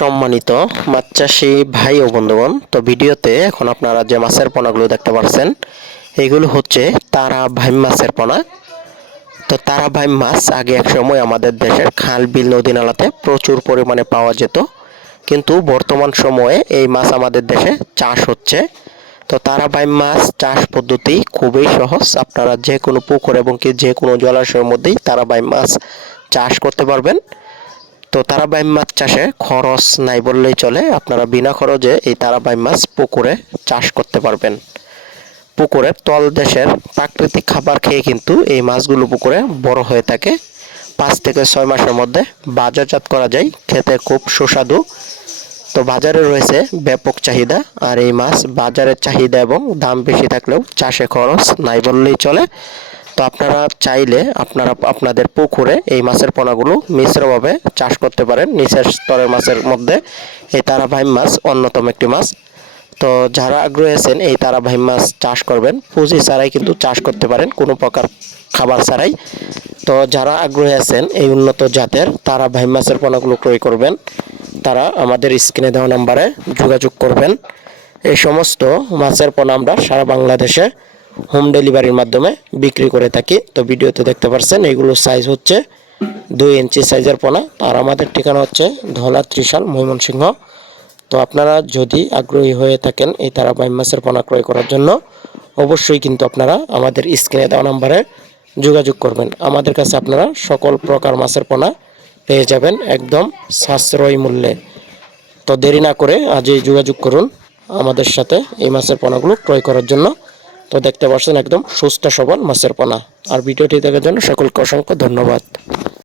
সম্মানিত মাছ চাষি ভাই ও বন্ধুগণ, তো ভিডিওতে এখন আপনারা যে মাছের পোনাগুলো দেখতে পাচ্ছেন এগুলো হচ্ছে তারা ভাই মাছের পোনা। তো তারা ভাই মাছ আগে এক সময় আমাদের দেশের খাল, বিল, নদী নালাতে প্রচুর পরিমাণে পাওয়া যেত। কিন্তু বর্তমান সময়ে এই মাছ আমাদের দেশে চাষ হচ্ছে। তো তারা ভাই মাছ চাষ পদ্ধতি খুবই সহজ। আপনারা যে কোনো পুকুর এবং কি যে কোনো জলাশয়ের মধ্যেই তারা ভাই মাছ চাষ করতে পারবেন। তো তারাবাই মাছ চাষে খরচ নাই বললেই চলে। আপনারা বিনা খরচে এই তারাবাই মাছ পুকুরে চাষ করতে পারবেন। পুকুরের তল দেশের প্রাকৃতিক খাবার খেয়ে কিন্তু এই মাছগুলো পুকুরে বড় হয়ে থাকে। পাঁচ থেকে ছয় মাসের মধ্যে বাজারজাত করা যায়। খেতে খুব সুস্বাদু। তো বাজারে রয়েছে ব্যাপক চাহিদা। আর এই মাছ বাজারের চাহিদা এবং দাম বেশি থাকলেও চাষে খরচ নাই বললেই চলে। তো আপনারা চাইলে আপনারা আপনাদের পুকুরে এই মাছের পোনাগুলো মিশ্রভাবে চাষ করতে পারেন। নিচের স্তরের মাছের মধ্যে এই তারাভাই মাছ অন্যতম একটি মাছ। তো যারা আগ্রহী আছেন এই তারাভাই মাছ চাষ করবেন, পুঁজি ছাড়াই কিন্তু চাষ করতে পারেন, কোনো প্রকার খাবার ছাড়াই। তো যারা আগ্রহী আছেন এই উন্নত জাতের তারা ভাই মাছের পোনাগুলো ক্রয় করবেন, তারা আমাদের স্ক্রিনে দেওয়া নাম্বারে যোগাযোগ করবেন। এই সমস্ত মাছের পোনা আমরা সারা বাংলাদেশে হোম ডেলিভারির মাধ্যমে বিক্রি করে থাকি। তো ভিডিওতে দেখতে পাচ্ছেন এগুলোর সাইজ হচ্ছে দুই ইঞ্চি সাইজের পোনা। আর আমাদের ঠিকানা হচ্ছে ধলা ত্রিশাল ময়মনসিংহ। তো আপনারা যদি আগ্রহী হয়ে থাকেন এই তারা বাইম মাছের পোনা ক্রয় করার জন্য, অবশ্যই কিন্তু আপনারা আমাদের স্ক্রিনে দেওয়া নাম্বারে যোগাযোগ করবেন। আমাদের কাছে আপনারা সকল প্রকার মাছের পোনা পেয়ে যাবেন একদম সাশ্রয় মূল্যে। তো দেরি না করে আজই যোগাযোগ করুন আমাদের সাথে এই মাছের পোনাগুলো ক্রয় করার জন্য। তো দেখতে পাচ্ছেন একদম সুস্থ সবল মাছের পোনা। আর ভিডিওটি দেখার জন্য সকলকে অসংখ্য ধন্যবাদ।